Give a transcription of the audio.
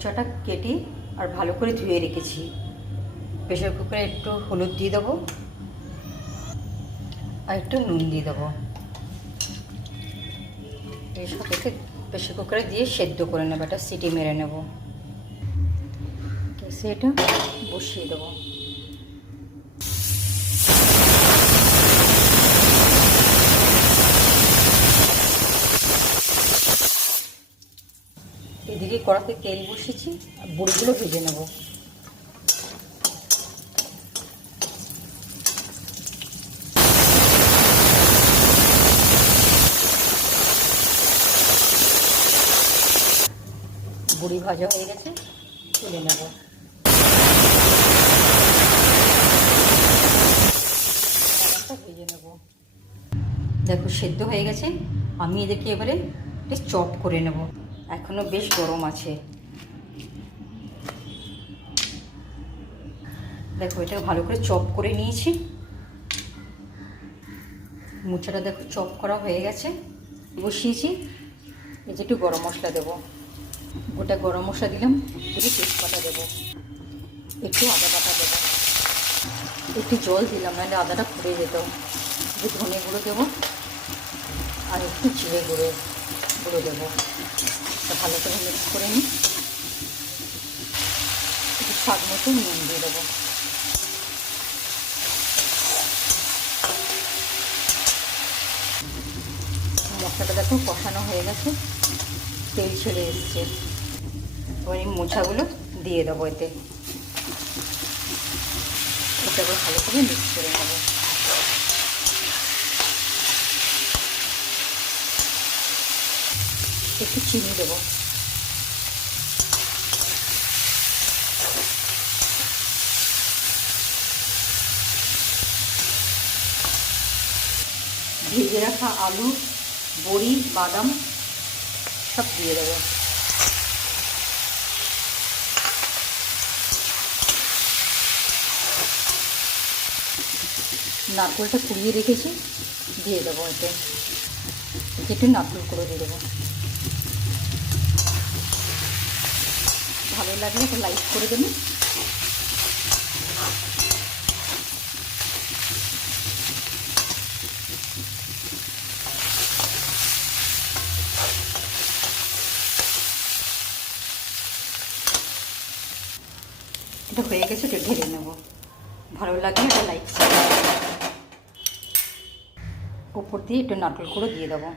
উচ্চাটা কেটে আর ভালো করে ধুয়ে রেখেছি। প্রেশার কুকারে একটু হলুদ দিয়ে দেবো আর একটু নুন দিয়ে দেবো। এই সাথে প্রেশার কুকারে দিয়ে সেদ্ধ করে নেবো, একটা সিটি মেরে নেব। গ্যাসে এটা বসিয়ে দেবো। এদিকে কড়াতে তেল বসিয়েছি, বড়িগুলো ভেজে নেব। বড়ি ভাজা হয়ে গেছে, তুলে নেব। ভেজে নেব। দেখো সেদ্ধ হয়ে গেছে, আমি এদেরকে এবারে চপ করে নেব। এখনো বেশ গরম আছে। দেখো এটা ভালো করে চপ করে নিয়েছি। মুচাটা দেখো চপ করা হয়ে গেছে, বসিয়েছি। এই যে একটু গরম মশলা দেবো, গোটা গরম মশলা দিলাম, একটু তেজপাতা দেবো, একটু আদা বাটা দেবো, একটু জল দিলাম, নাহলে আদাটা পুড়ে যেত। একটু ধনে গুঁড়ো দেবো আর একটু জিরে গুঁড়ো দেবো। ভালো করে মিক্স করে নিই। একটু স্বাদ মতো নুন দিয়ে দেবো। মশলাটা দেখো কষানো হয়ে গেছে, তেল ছেড়ে এসছে। এবার এই মোচাগুলো দিয়ে দেবো এতে। এটা ভালো করে মিক্স করে নেবো। একটু চিনি দেবো। ভেজে রাখা আলু, বড়ি, বাদাম সব দিয়ে দেবো। নারকেলটা কুড়িয়ে রেখেছি, দিয়ে দেবো এতে। একটু নারকেল করে দিয়ে দেবো। ভালো লাগলে একটা লাইক করে দেবেন। এটা হয়ে গেছে, এটা ঢেলে নেব। ভালো লাগলে একটা লাইক, উপর দিয়ে একটু নারকেল করে দিয়ে দেবো।